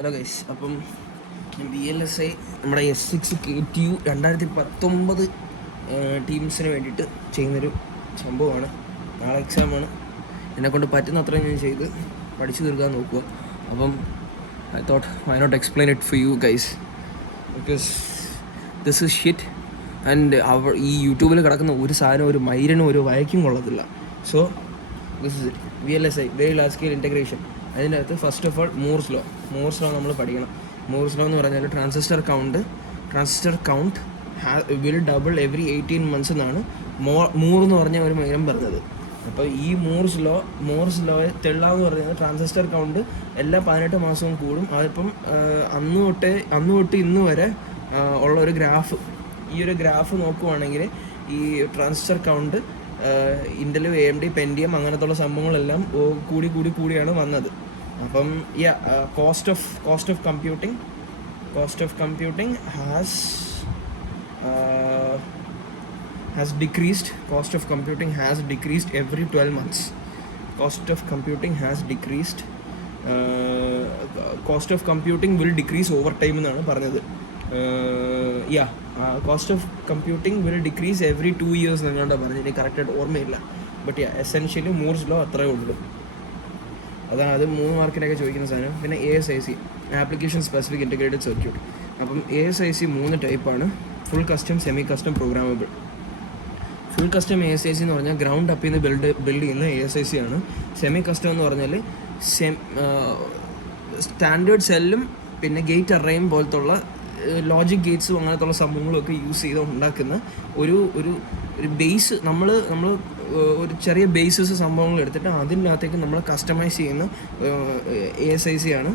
Hello guys, അപ്പം BLSI നമ്മുടെ S6 KTU 2019 ടീംസിന് വേണ്ടിയിട്ട് ചെയ്യുന്നൊരു സംഭവമാണ്. നാളെ എക്സാമാണ്. എന്നെക്കൊണ്ട് പറ്റുന്ന അത്രയും ഞാൻ ചെയ്ത് പഠിച്ചു തീർക്കാൻ നോക്കുക. അപ്പം I thought why not explain it for you guys, because this is shit. And ഈ യൂട്യൂബിൽ കിടക്കുന്ന ഒരു സാധനം ഒരു മൈരനും ഒരു വയക്കും കൊള്ളത്തില്ല. So this is it. BLSI very large scale integration. അതിൻ്റെ അകത്ത് first of all Moore's law നമ്മൾ പഠിക്കണം. മൂർസ് ലോ എന്ന് പറഞ്ഞാൽ transistor count will double every 18 months എന്നാണ് മൂർ എന്ന് പറഞ്ഞ ഒരു മൈരം പറഞ്ഞത്. അപ്പോൾ ഈ മൂർസ് ലോയെ തെള്ളാന്ന് പറയുന്നത് ട്രാൻസിസ്റ്റർ കൗണ്ട് എല്ലാ 18 മാസവും കൂടും. അതിപ്പം അന്ന് തൊട്ട് ഇന്ന് വരെ ഉള്ള ഒരു ഗ്രാഫ്. ഈ ഒരു ഗ്രാഫ് നോക്കുവാണെങ്കിൽ ഈ transistor count Intel, AMD, Pentium അങ്ങനത്തുള്ള സംഭവങ്ങളെല്ലാം കൂടിയാണ് വന്നത്. അപ്പം cost of computing has decreased. Cost of computing has decreased every 12 months. Cost of computing has decreased. Cost of computing will decrease over time എന്നാണ് പറഞ്ഞത്. Cost of computing will decrease every 2 years എന്നാണ് പറഞ്ഞത്. എനിക്ക് കറക്റ്റായിട്ട് ഓർമ്മയില്ല. But essentially Moors law അത്രേ ഉള്ളൂ. അതാണ് അത് 3 മാർക്കിനൊക്കെ ചോദിക്കുന്ന സാധനം. പിന്നെ ASIC, application specific integrated circuit. അപ്പം ASIC 3 ടൈപ്പാണ്: full custom, semi custom, programmable. Full custom ASIC എന്ന് പറഞ്ഞാൽ ഗ്രൗണ്ട് അപ്പിൽ നിന്ന് ബിൽഡ് ചെയ്യുന്ന ASIC ആണ്. സെമി കസ്റ്റം എന്ന് പറഞ്ഞാൽ സ്റ്റാൻഡേർഡ് സെല്ലും പിന്നെ ഗേറ്റ് അറേയും പോലത്തുള്ള ലോജിക് ഗേറ്റ്സും അങ്ങനത്തുള്ള സംഭവങ്ങളൊക്കെ യൂസ് ചെയ്ത് ഉണ്ടാക്കുന്ന ഒരു ബേസ്. നമ്മൾ ഒരു ചെറിയ ബേസസ് സംഭവങ്ങൾ എടുത്തിട്ട് അതിൻ്റെ അകത്തേക്ക് നമ്മൾ കസ്റ്റമൈസ് ചെയ്യുന്ന ASIC ആണ്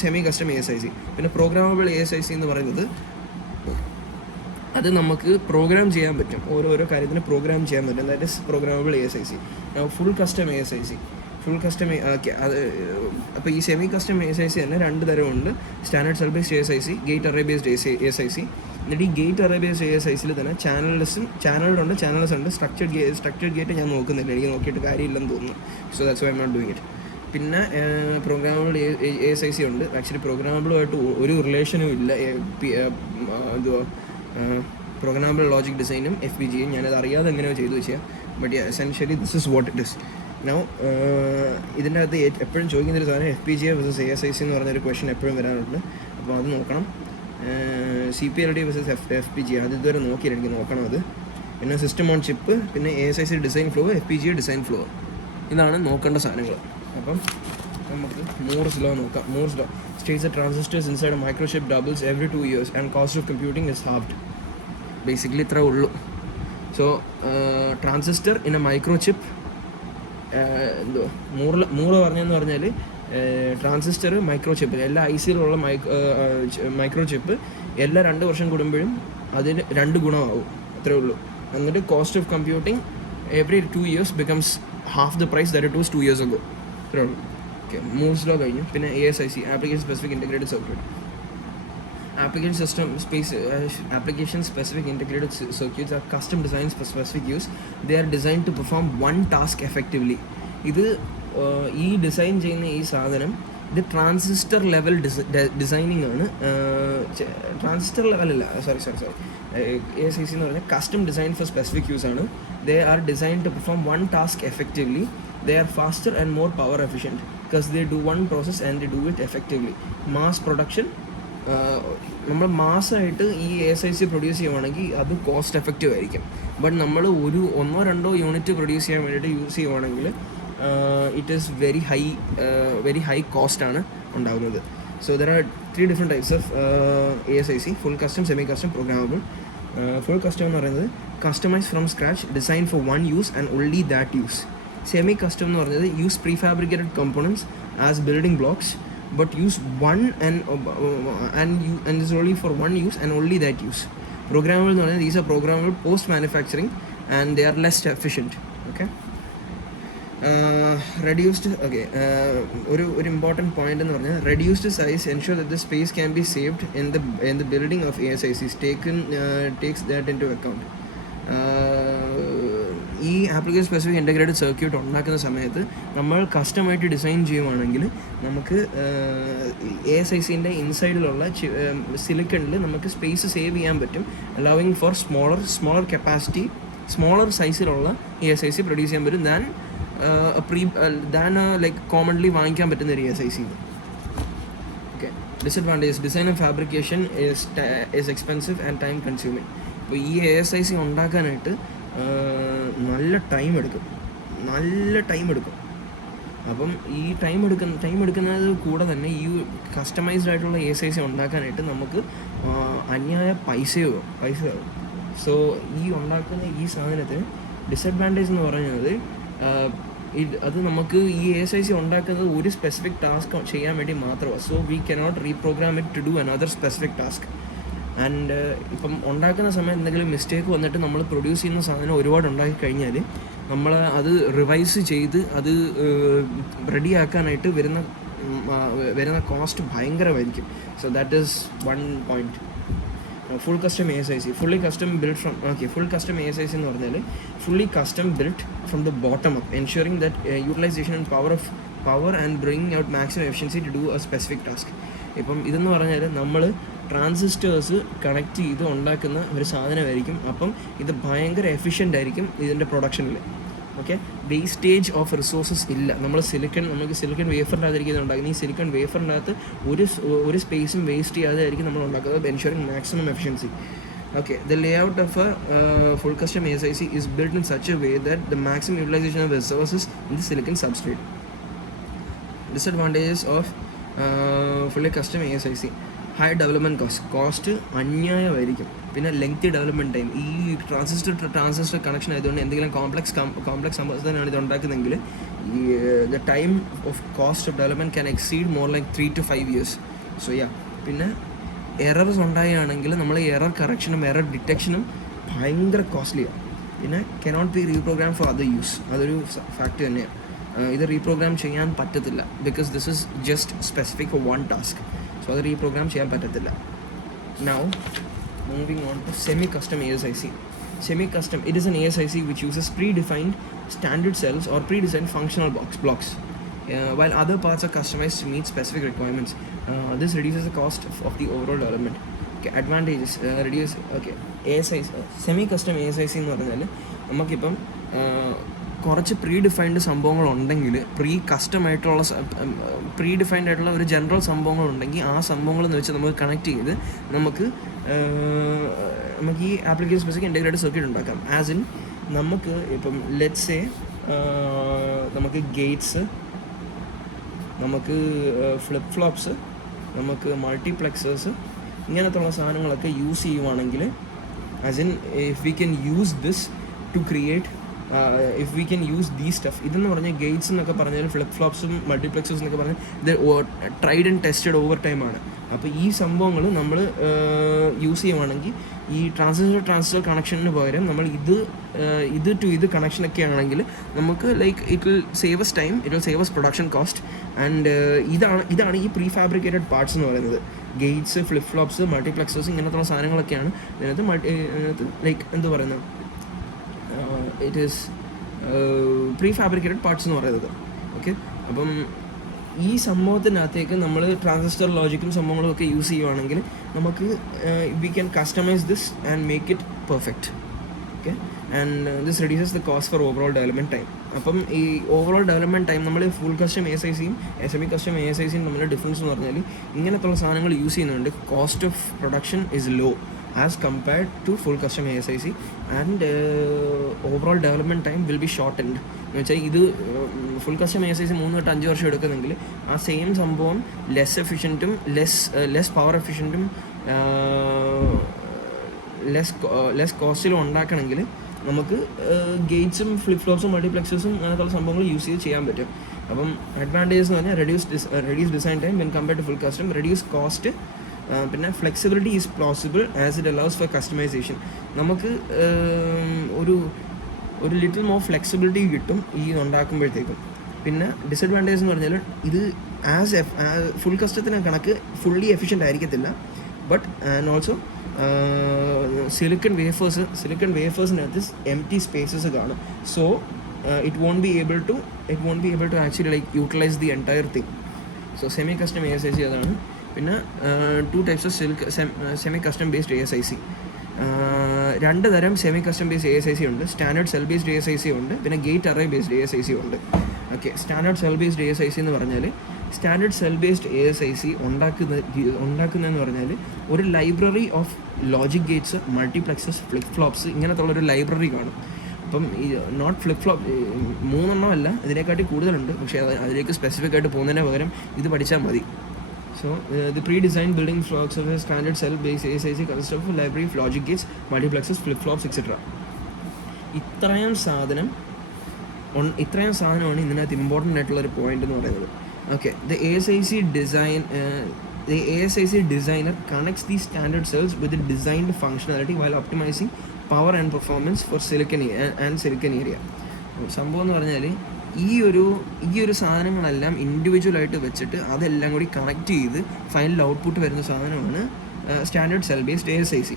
സെമി കസ്റ്റം ASIC. പിന്നെ പ്രോഗ്രാമബിൾ ASIC എന്ന് പറയുന്നത് അത് നമുക്ക് പ്രോഗ്രാം ചെയ്യാൻ പറ്റും. ഓരോരോ കാര്യത്തിന് പ്രോഗ്രാം ചെയ്യാൻ പറ്റും. That is programmable ASIC. Full custom ASIC. അത് അപ്പോൾ ഈ സെമി കസ്റ്റം ASIC തന്നെ 2 തരമുണ്ട്: standard cell based ASIC, gate array based ASIC. എന്നിട്ട് ഈ ഗേറ്റ് അറേ ബേസ്ഡ് ASICയിൽ തന്നെ ചാനൽസ് ഉണ്ട്. സ്ട്രക്ചർഡ് ഗേറ്റ് ഞാൻ നോക്കുന്നില്ല, എനിക്ക് നോക്കിയിട്ട് കാര്യമില്ലെന്ന് തോന്നുന്നു. So that's why I'm not doing it. പിന്നെ പ്രോഗ്രാമബിൾ ASIC ഉണ്ട്. ആക്ച്വലി പ്രോഗ്രാമബിളുമായിട്ട് ഒരു റിലേഷനും ഇല്ല. പ്രോഗ്രാമബിൾ ലോജിക് ഡിസൈനും FPGA ഞാനത് അറിയാതെ എങ്ങനെയോ ചെയ്തു വെച്ചാൽ. But essentially this is what it is. Now ഇതിൻ്റെ അകത്ത് എപ്പോഴും ചോദിക്കുന്നൊരു സാധനം FPGA വേഴ്സസ് ASIC എന്ന് പറഞ്ഞൊരു ക്വസ്റ്റ്യൻ എപ്പോഴും വരാറുണ്ട്. അപ്പോൾ അത് നോക്കണം. CPLD വേഴ്സസ് FPGA അത് ഇതുവരെ എനിക്ക് നോക്കണം അത്. പിന്നെ സിസ്റ്റം ഓൺ ചിപ്പ്, പിന്നെ ASIC design flow, FPGA design flow. ഇതാണ് നോക്കേണ്ട സാധനങ്ങൾ. അപ്പം നമുക്ക് മൂർസ് ലോ നോക്കാം. Moore's law states that transistors inside a microchip doubles every 2 years and cost of computing is halved. Basically ഇത്രേ ഉള്ളൂ. So transistor in a microchip Moore പറഞ്ഞെന്ന് പറഞ്ഞാൽ ട്രാൻസിസ്റ്റർ മൈക്രോചിപ്പ് എല്ലാ ICയിലുള്ള മൈക്രോചിപ്പ് എല്ലാ 2 വർഷം കൂടുമ്പോഴും അതിന് 2 ഗുണമാവും. അത്രേ ഉള്ളൂ. എന്നിട്ട് cost of computing every 2 years becomes half the price that it was 2 years ago. അത്രേ ഉള്ളൂ. ഓക്കെ, മൂർസ് ലോ കഴിഞ്ഞു. പിന്നെ ASIC, application specific integrated circuit. Application specific integrated circuits are custom designed for specific use. They are designed to perform one task effectively. ഇത് ഈ design ചെയ്യുന്ന ഈ സാധനം ഇത് ട്രാൻസിസ്റ്റർ ലെവൽ ഡിസൈനിങ് ആണ്. ട്രാൻസിസ്റ്റർ ലെവലല്ല, സോറി ASIC എന്ന് പറഞ്ഞാൽ custom design for specific use ആണ്. They are designed to perform one task effectively. They are faster and more power efficient because they do one process and they do it effectively. Mass production, നമ്മൾ മാസമായിട്ട് ഈ ASIC produce ചെയ്യുവാണെങ്കിൽ അത് cost effective ആയിരിക്കും. But നമ്മൾ 1-2 unit produce ചെയ്യാൻ വേണ്ടിയിട്ട് use ചെയ്യുവാണെങ്കിൽ ഇറ്റ് ഈസ് വെരി ഹൈ കോസ്റ്റാണ് ഉണ്ടാകുന്നത്. So there are 3 different types of ASIC: full custom, semi custom, programmable. Full custom എന്ന് പറയുന്നത് customise from scratch, design for one use and only that use. Semi custom എന്ന് പറയുന്നത് use prefabricated components as building blocks but use one and is only for one use and only that use. Programmable എന്ന് പറഞ്ഞാൽ these are programmable post manufacturing and they are less efficient. Okay, reduced. Okay, ഒരു important point എന്ന് പറഞ്ഞാൽ reduced size ensure that the space can be saved in the building of ASICs. Takes that into account. ഈ application specific integrated circuit ഉണ്ടാക്കുന്ന സമയത്ത് നമ്മൾ കസ്റ്റമായിട്ട് design ചെയ്യുവാണെങ്കിൽ നമുക്ക് ASICൻ്റെ ഇൻസൈഡിലുള്ള സിലിക്കണിൽ നമുക്ക് സ്പേസ് സേവ് ചെയ്യാൻ പറ്റും, allowing for smaller capacity, smaller സൈസിലുള്ള ASIC പ്രൊഡ്യൂസ് ചെയ്യാൻ പറ്റും ദാൻ ലൈക്ക് കോമൺലി വാങ്ങിക്കാൻ പറ്റുന്ന ഒരു ASIC. Okay. Disadvantage: design and fabrication is expensive and time consuming. അപ്പോൾ ഈ ASIC ഉണ്ടാക്കാനായിട്ട് നല്ല ടൈം എടുക്കും. അപ്പം ഈ ടൈം എടുക്കുന്നത് കൂടെ തന്നെ ഈ കസ്റ്റമൈസ്ഡ് ആയിട്ടുള്ള ASIC ഉണ്ടാക്കാനായിട്ട് നമുക്ക് അന്യായ പൈസയാവും. സോ ഈ ഉണ്ടാക്കുന്ന ഈ സാധനത്തിന് ഡിസഡ്വാൻറ്റേജ് എന്ന് പറയുന്നത് അത് നമുക്ക് ഈ ASIC ഉണ്ടാക്കുന്നത് ഒരു സ്പെസിഫിക് ടാസ്ക് ചെയ്യാൻ വേണ്ടി മാത്രമാണ്. So we cannot reprogram it to do another specific task. And ഇപ്പം ഉണ്ടാക്കുന്ന സമയത്ത് എന്തെങ്കിലും മിസ്റ്റേക്ക് വന്നിട്ട് നമ്മൾ പ്രൊഡ്യൂസ് ചെയ്യുന്ന സാധനം ഒരുപാട് ഉണ്ടാക്കി കഴിഞ്ഞാൽ നമ്മൾ അത് റിവൈസ് ചെയ്ത് അത് റെഡിയാക്കാനായിട്ട് വരുന്ന കോസ്റ്റ് ഭയങ്കരമായിരിക്കും. So that is one point. Full custom ASIC, fully custom build full custom ASIC എന്ന് പറഞ്ഞാൽ fully custom build from the bottom up, ensuring that utilization and power and bringing out maximum efficiency to do a specific task. ഇപ്പം ഇതെന്ന് പറഞ്ഞാൽ നമ്മൾ transistors connect ചെയ്ത് ഉണ്ടാക്കുന്ന ഒരു സാധനമായിരിക്കും. അപ്പം ഇത് ഭയങ്കര എഫിഷ്യൻ്റ് ആയിരിക്കും ഇതിൻ്റെ പ്രൊഡക്ഷനിൽ. ഓക്കെ. വേസ്റ്റേജ് ഓഫ് റിസോഴ്സസ് ഇല്ല. നമുക്ക് സിലിക്കൺ വേഫറിൻ്റെ അകത്തിരിക്കുന്നത് ഉണ്ടാക്കുന്നത്. ഈ സിലിക്കൺ വേഫറിൻ്റെ അകത്ത് ഒരു സ്പേസും വേസ്റ്റ് ചെയ്യാതെ ആയിരിക്കും നമ്മൾ ഉണ്ടാക്കുന്നത്, ensuring maximum efficiency. Okay, the layout of a full custom ASIC is built in such a way that the maximum utilization of resources in the silicon substrate. Disadvantages of fully custom ASIC: high development cost അന്യായമായിരിക്കും. പിന്നെ lengthy development time. ഈ transistor connection ആയതുകൊണ്ട് എന്തെങ്കിലും complex സംഭവത്തിനാണ് ഇത് ഉണ്ടാക്കുന്നതെങ്കിൽ ഈ the time of cost of development can exceed more like 3 to 5 years. So പിന്നെ errors ഉണ്ടാകുകയാണെങ്കിൽ നമ്മൾ error കറക്ഷനും error ഡിറ്റക്ഷനും ഭയങ്കര കോസ്റ്റ്ലിയാണ്. പിന്നെ cannot be reprogram for other use. അതൊരു ഫാക്ട് തന്നെയാണ്. ഇത് റീപ്രോഗ്രാം ചെയ്യാൻ പറ്റത്തില്ല, because this is just specific four one task. So അത് റീപ്രോഗ്രാം ചെയ്യാൻ പറ്റത്തില്ല. Now moving on to semi custom ASIC. Semi-custom, it is an ASIC which uses predefined standard cells or pre-designed functional blocks, while other parts are customized to meet specific requirements. This reduces the cost of the overall development. Okay, advantages: ASIC, semi-custom ASIC എന്ന് പറഞ്ഞാൽ നമുക്കിപ്പം കുറച്ച് predefined സംഭവങ്ങളുണ്ടെങ്കിൽ predefined ആയിട്ടുള്ള ഒരു general സംഭവങ്ങളുണ്ടെങ്കിൽ ആ സംഭവങ്ങളെന്ന് വെച്ച് നമുക്ക് connect ചെയ്ത് നമുക്ക് ഈ ആപ്ലിക്കേഷൻ സ്പെസിഫിക് ഇൻ്റഗ്രേറ്റഡ് സർക്യൂട്ട് ഉണ്ടാക്കാം. ആസ് ഇൻ നമുക്ക് ഇപ്പം ലെറ്റ്സ് സേ നമുക്ക് ഗേറ്റ്സ്, നമുക്ക് ഫ്ലിപ്പ് ഫ്ലോപ്സ്, നമുക്ക് മൾട്ടിപ്ലെക്സേഴ്സ്, ഇങ്ങനത്തുള്ള സാധനങ്ങളൊക്കെ യൂസ് ചെയ്യുവാണെങ്കിൽ, as in if we can use this to create if we can use the stuff. ഇതെന്ന് പറഞ്ഞാൽ ഗേറ്റ്സ് എന്നൊക്കെ പറഞ്ഞാൽ ഫ്ലിപ്പ് ഫ്ലോപ്സും മൾട്ടിപ്ലെക്സേഴ്സ് എന്നൊക്കെ പറഞ്ഞാൽ ഇത് ട്രൈഡ് ആൻഡ് ടെസ്റ്റഡ് ഓവർ ടൈമാണ്. അപ്പോൾ ഈ സംഭവങ്ങൾ നമ്മൾ യൂസ് ചെയ്യുവാണെങ്കിൽ ഈ ട്രാൻസിസ്റ്റർ കണക്ഷന് പകരം നമ്മൾ ഇത് ടു ഇത് കണക്ഷനൊക്കെ ആണെങ്കിൽ നമുക്ക് like it will save S time, it will save S production cost. And ഇതാണ് ഈ പ്രീ ഫാബ്രിക്കേറ്റഡ് പാർട്സ് എന്ന് പറയുന്നത്. ഗേറ്റ്സ്, ഫ്ലിപ്പ് ഫ്ലോപ്സ്, മൾട്ടിപ്ലെക്സേഴ്സ് ഇങ്ങനത്തുള്ള സാധനങ്ങളൊക്കെയാണ് ഇതിനകത്ത് ലൈക്ക് എന്ത് പറയുന്നത്, it is pre fabricated parts എന്ന് പറയുന്നത്. ഓക്കെ. അപ്പം ഈ സംഭവത്തിനകത്തേക്ക് നമ്മൾ ട്രാൻസിസ്റ്റർ ലോജിക്കും സംഭവങ്ങളും ഒക്കെ യൂസ് ചെയ്യുവാണെങ്കിൽ നമുക്ക് we can customize this and make it perfect. Okay. And this reduces the cost for overall development time. അപ്പം ഈ ഓവറോൾ ഡെവലപ്മെൻറ്റ് ടൈം നമ്മൾ ഫുൾ കസ്റ്റം ASICയും സെമി കസ്റ്റം ASICയും തമ്മിലുള്ള ഡിഫറൻസ് എന്ന് പറഞ്ഞാൽ ഇങ്ങനത്തുള്ള സാധനങ്ങൾ യൂസ് ചെയ്യുന്നുണ്ട് cost of production is low as compared to full custom ASIC, and overall development time will be shortened. എന്ന് വെച്ചാൽ ഇത് ഫുൾ കസ്റ്റം ASIC 3 to 5 വർഷം എടുക്കുന്നെങ്കിൽ ആ സെയിം സംഭവം ലെസ് എഫിഷ്യൻറ്റും ലെസ് പവർ എഫിഷ്യൻറ്റും ലെസ് കോസ്റ്റിലും ഉണ്ടാക്കണമെങ്കിൽ നമുക്ക് ഗേറ്റ്സും ഫ്ലിപ്പ് ഫ്ലോപ്സും മൾട്ടിപ്ലെക്സേഴ്സും അങ്ങനത്തുള്ള സംഭവങ്ങൾ യൂസ് ചെയ്ത് ചെയ്യാൻ പറ്റും. അപ്പം അഡ്വാൻറ്റേജസ് എന്ന് പറഞ്ഞാൽ reduce design time when compared to full custom, reduce cost, പിന്നെ flexibility is possible as it allows for customization. നമുക്ക് ഒരു ലിറ്റിൽ മോർ ഫ്ലെക്സിബിലിറ്റി കിട്ടും ഈ ഉണ്ടാക്കുമ്പോഴത്തേക്കും. പിന്നെ ഡിസഡ്വാൻറ്റേജ് എന്ന് പറഞ്ഞാൽ ഇത് ഫുൾ കസ്റ്റത്തിന് കണക്ക് ഫുള്ളി എഫിഷ്യൻ്റ് ആയിരിക്കത്തില്ല. ബട്ട് ആൻഡ് ഓൾസോ സിലിക്കൺ വേഫേഴ്സിനകത്ത് എംപ്റ്റി സ്പേസസ് കാണും. So it won't be able to actually like utilize the entire thing. So semi custom ASIC അതാണ്. പിന്നെ 2 types of semi custom based ASIC. 2 തരം semi custom based ASIC ഉണ്ട്. Standard cell based ASIC ഉണ്ട്, പിന്നെ gate array based ASIC ഉണ്ട്. Okay, standard cell based ASIC എന്ന് പറഞ്ഞാൽ, standard cell based ASIC ഉണ്ടാക്കുന്നതെന്ന് പറഞ്ഞാൽ ഒരു library of logic gates, multiplexes, flip flops, ഇങ്ങനത്തെ ഉള്ളൊരു ലൈബ്രറി കാണും. അപ്പം ഈ നോട്ട് ഫ്ലിപ്പ് ഫ്ലോപ്പ് 3 അല്ല, ഇതിനെക്കാട്ടി കൂടുതലുണ്ട്. പക്ഷേ അതിലേക്ക് സ്പെസിഫിക് ആയിട്ട് പോകുന്നതിന് പകരം ഇത് പഠിച്ചാൽ മതി. So the pre-designed building blocks of a standard cell-based ASIC consists of a library of logic gates, multiplexes, flip-flops, etc. ഇത്രയും സാധനമാണ് ഇതിനകത്ത് ഇമ്പോർട്ടൻ്റ് ആയിട്ടുള്ളൊരു പോയിന്റ് എന്ന് പറയുന്നത്. Okay, the ASIC designer connects these standard cells with the designed functionality while optimizing power and performance for silicon area. സംഭവം എന്ന് പറഞ്ഞാൽ ഈ ഒരു സാധനങ്ങളെല്ലാം ഇൻഡിവിജ്വലായിട്ട് വെച്ചിട്ട് അതെല്ലാം കൂടി കണക്ട് ചെയ്ത് ഫൈനൽ ഔട്ട്പുട്ട് വരുന്ന സാധനമാണ് standard cell based ASIC.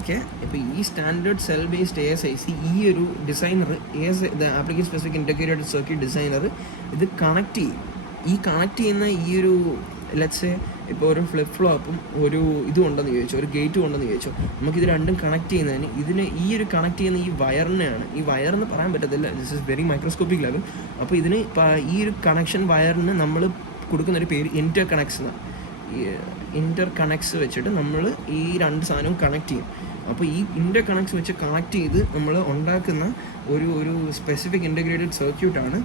Okay, ഇപ്പോൾ ഈ സ്റ്റാൻഡേർഡ് സെൽ ബേസ്ഡ് ASIC ഈ ഒരു designer application specific integrated circuit designer ഇത് കണക്ട് ചെയ്യും. ഈ കണക്ട് ചെയ്യുന്ന ഈ ഒരു ലെറ്റ്സ് ഇപ്പോൾ ഒരു ഫ്ലിപ്പ് ഫ്ലോപ്പും ഒരു ഇതും ഉണ്ടെന്ന് ചോദിച്ചോ, ഒരു ഗേറ്റും ഉണ്ടെന്ന് ചോദിച്ചോ, നമുക്കിത് രണ്ടും കണക്ട് ചെയ്യുന്നതിന് ഈ ഒരു കണക്ട് ചെയ്യുന്ന ഈ വയറിനെയാണ്, ഈ വയറെന്ന് പറയാൻ പറ്റത്തില്ല, this is very microscopic level. അപ്പോൾ ഇതിന് ഈ ഒരു കണക്ഷൻ വയറിന് നമ്മൾ കൊടുക്കുന്നൊരു പേര് ഇൻ്റർ കണക്ട്സ് വെച്ചിട്ട് നമ്മൾ ഈ 2 സാധനവും കണക്ട് ചെയ്യും. അപ്പോൾ ഈ ഇൻ്റർ കണക്ട്സ് വെച്ച് കണക്ട് ചെയ്ത് നമ്മൾ ഉണ്ടാക്കുന്ന ഒരു സ്പെസിഫിക് ഇൻറ്റഗ്രേറ്റഡ് സർക്യൂട്ടാണ്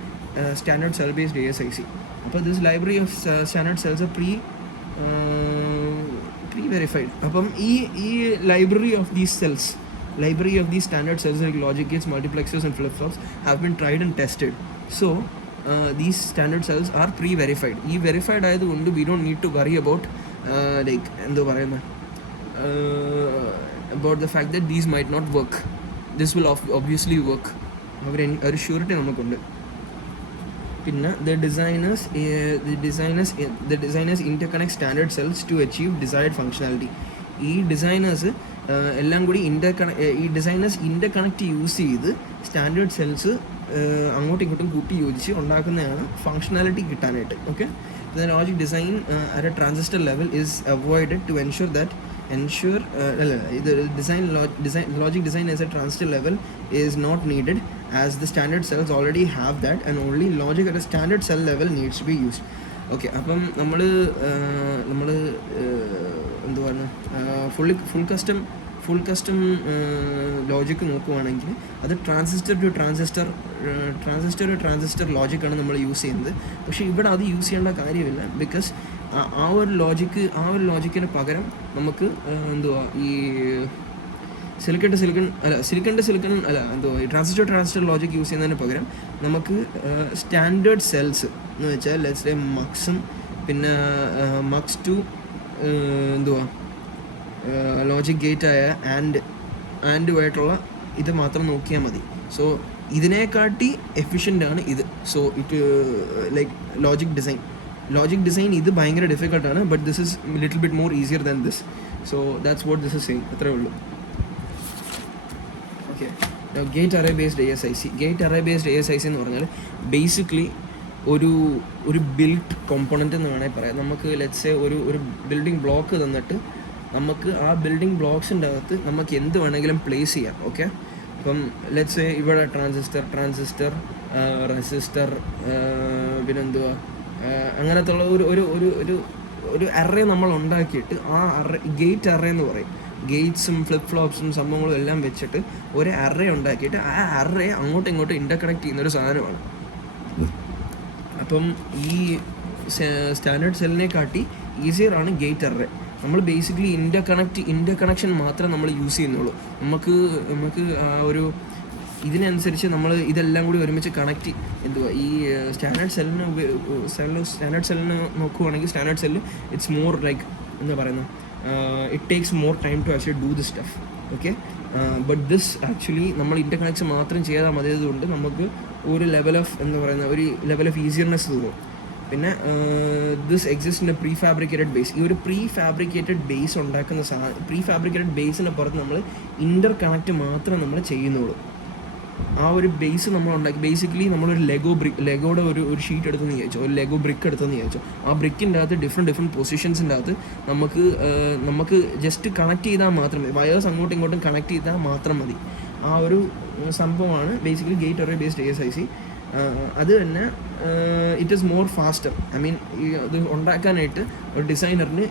സ്റ്റാൻഡേർഡ് സെൽ ബേസ്ഡ് ASIC. അപ്പോൾ this library of standard cells pre verified. അപ്പം ഈ library of these standard cells like logic gates, multiplexers and flip flops have been tried and tested. So these standard cells are pre-verified. ഈ verified ആയതുകൊണ്ട് we don't need to worry about like എന്തോ പറയുന്നത് about the fact that these might not work. This will obviously work. ഒരു ഷ്യൂരിറ്റി നമുക്കുണ്ട്. പിന്നെ the designers interconnect standard cells to achieve desired functionality. ഈ designers എല്ലാം കൂടി ഇന്റർകണക്ട് യൂസ് ചെയ്ത് standard cells അങ്ങോട്ടും ഇങ്ങോട്ടും കൂട്ടി യോജിച്ച് ഉണ്ടാക്കുന്നതാണ് ഫങ്ഷണാലിറ്റി കിട്ടാനായിട്ട്. Okay, the logic design at a transistor level is avoided to ensure the logic design as a transistor level is not needed, as the standard cells already have that, and only logic at a standard cell level needs to be used. Okay, അപ്പം നമ്മൾ എന്തുവാണ് full custom logic നോക്കുവാണെങ്കിൽ അത് transistor to transistor ലോജിക്കാണ് നമ്മൾ use ചെയ്യുന്നത്. പക്ഷേ ഇവിടെ അത് യൂസ് ചെയ്യേണ്ട കാര്യമില്ല. ബിക്കോസ് ആ ഒരു ലോജിക്കിന് പകരം നമുക്ക് എന്തുവാ ഈ ട്രാൻസിസ്റ്റർ ലോജിക് യൂസ് ചെയ്യുന്നതിന് പകരം നമുക്ക് സ്റ്റാൻഡേർഡ് സെൽസ് എന്ന് വെച്ചാൽ ലെറ്റ്സ് സേ മക്സും പിന്നെ മക്സ് ടു എന്തുവാ ലോജിക് ഗേറ്റായ ആൻഡുമായിട്ടുള്ള ഇത് മാത്രം നോക്കിയാൽ മതി. സോ ഇതിനെക്കാട്ടി എഫിഷ്യൻ്റ് ആണ് ഇത്. So it like logic design ഇത് ഭയങ്കര ഡിഫിക്കൽട്ടാണ്. But this is little bit more easier than this. So that's what this is saying. അത്രേ ഉള്ളൂ. Okay, gate array based ASIC എന്ന് പറഞ്ഞാൽ ബേസിക്കലി ഒരു ബിൽറ്റ് കോമ്പോണൻ്റ് എന്ന് വേണമെങ്കിൽ പറയാം. നമുക്ക് ലെറ്റ്സ് സേ ഒരു ബിൽഡിംഗ് ബ്ലോക്ക് തന്നിട്ട് നമുക്ക് ആ ബിൽഡിംഗ് ബ്ലോക്സിൻ്റെ അകത്ത് നമുക്ക് എന്ത് വേണമെങ്കിലും പ്ലേസ് ചെയ്യാം. ഓക്കെ, അപ്പം ലെറ്റ്സ് സേ ഇവിടെ ട്രാൻസിസ്റ്റർ റെസിസ്റ്റർ പിന്നെന്തുവാ അങ്ങനത്തെ ഉള്ള ഒരു അറേ നമ്മൾ ഉണ്ടാക്കിയിട്ട് ആ അറേ ഗേറ്റ് അറേ എന്ന് പറയും. ഗേറ്റ്സും ഫ്ലിപ്പ് ഫ്ലോപ്സും സംഭവങ്ങളും എല്ലാം വെച്ചിട്ട് ഒരു അറേ ഉണ്ടാക്കിയിട്ട് ആ അറേ അങ്ങോട്ടും ഇങ്ങോട്ടും ഇൻ്റർകണക്ട് ചെയ്യുന്നൊരു സാധനമാണ്. അപ്പം ഈ സ്റ്റാൻഡേർഡ് സെല്ലിനെ കാട്ടി ഈസിയർ ആണ് ഗേറ്റ് അറേ. നമ്മൾ ബേസിക്കലി ഇൻ്റർകണക്ഷൻ മാത്രമേ നമ്മൾ യൂസ് ചെയ്യുന്നുള്ളൂ. നമുക്ക് ആ ഒരു ഇതിനനുസരിച്ച് നമ്മൾ ഇതെല്ലാം കൂടി ഒരുമിച്ച് കണക്ട് എന്തുവാ ഈ സ്റ്റാൻഡേർഡ് സെല്ലിന് നോക്കുവാണെങ്കിൽ standard cell it's more like എന്താ പറയുന്നത്, it takes more time to actually do this stuff. Okay, but this actually നമ്മൾ ഇൻ്റർകണക്ഷൻ മാത്രം ചെയ്താൽ മതിയതുകൊണ്ട് നമുക്ക് ഒരു ലെവൽ ഓഫ് ഈസിയർനെസ് തോന്നും. പിന്നെ this exist in A pre fabricated base. ഈ ഒരു പ്രീ ഫാബ്രിക്കേറ്റഡ് ബേസ് ഉണ്ടാക്കുന്ന പ്രീ ഫാബ്രിക്കേറ്റഡ് ബേസിന് പുറത്ത് നമ്മൾ ഇൻ്റർ കണക്റ്റ് മാത്രം നമ്മൾ ചെയ്യുന്നുള്ളൂ. ആ ഒരു ബേസ് നമ്മൾ ഉണ്ടാക്കി. ബേസിക്കലി നമ്മളൊരു ലെഗോയുടെ ഒരു ഷീറ്റ് എടുത്തെന്ന് വിചാരിച്ചോ, ഒരു ലെഗോ ബ്രിക്ക് എടുത്തെന്ന് വിചാരിച്ചോ. ആ ബ്രിക്കിൻ്റെ അകത്ത് ഡിഫറെൻറ്റ് പൊസിഷൻസിൻ്റെ അകത്ത് നമുക്ക് ജസ്റ്റ് കണക്ട് ചെയ്താൽ മാത്രം മതി, വയേഴ്സ് അങ്ങോട്ടും ഇങ്ങോട്ടും കണക്ട് ചെയ്താൽ മാത്രം മതി. ആ ഒരു സംഭവമാണ് basically gate array based ASIC. അത് തന്നെ it is more faster. I mean ഇത് ഉണ്ടാക്കാനായിട്ട് ഒരു ഡിസൈനറിന്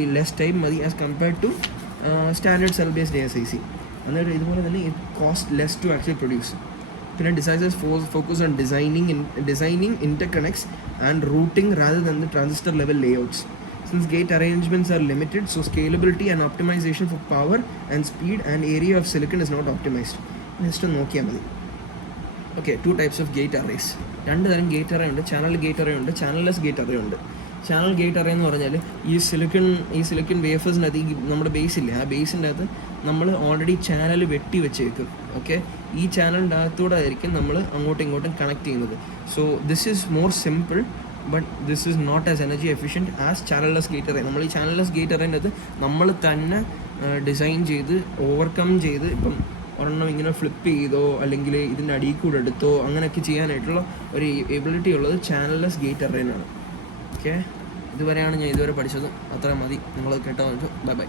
ഈ ലെസ് ടൈം മതി as compared to standard cell based ASIC. അന്നേരം ഇതുപോലെ തന്നെ it cost less to actually produce. പിന്നെ designers focus on designing interconnects and routing rather than the transistor level layouts. Since gate arrangements are limited, so scalability and optimization for power and speed and area of silicon is not optimized. Just നോക്കിയാൽ മതി. Okay, 2 types of gate arrays. 2 തരം gate array ഉണ്ട്. Channel gate array ഉണ്ട്, ചാനൽലെസ് gate array ഉണ്ട്. Channel gate array എന്ന് പറഞ്ഞാൽ ഈ silicon വേഫേഴ്സിൻ്റെ അകത്ത് നമ്മുടെ ബേസ് ഇല്ലേ, ആ ബേസിൻ്റെ അകത്ത് നമ്മൾ ഓൾറെഡി ചാനൽ വെട്ടി വെച്ചേക്കും. ഓക്കെ, ഈ ചാനലിൻ്റെ അകത്തൂടെ ആയിരിക്കും നമ്മൾ അങ്ങോട്ടും ഇങ്ങോട്ടും കണക്ട് ചെയ്യുന്നത്. So this is more simple, but this is not as energy efficient as channelless gate array. നമ്മൾ ഈ ചാനൽലെസ് ഗേറ്റ് അറേൻ്റെ അകത്ത് നമ്മൾ തന്നെ ഡിസൈൻ ചെയ്ത് ഓവർകം ചെയ്ത്, ഇപ്പം ഒരെണ്ണം ഇങ്ങനെ ഫ്ലിപ്പ് ചെയ്തോ അല്ലെങ്കിൽ ഇതിൻ്റെ അടിയിൽ കൂടെ എടുത്തോ അങ്ങനെയൊക്കെ ചെയ്യാനായിട്ടുള്ള ഒരു എബിലിറ്റി ഉള്ളത് ചാനൽലെസ് ഗേറ്റ് അറേനാണ്. ഓക്കെ, ഇതുവരെയാണ് ഞാൻ ഇതുവരെ പഠിച്ചത്. അത്ര മതി. നിങ്ങൾ കേട്ടോ. Bye bye.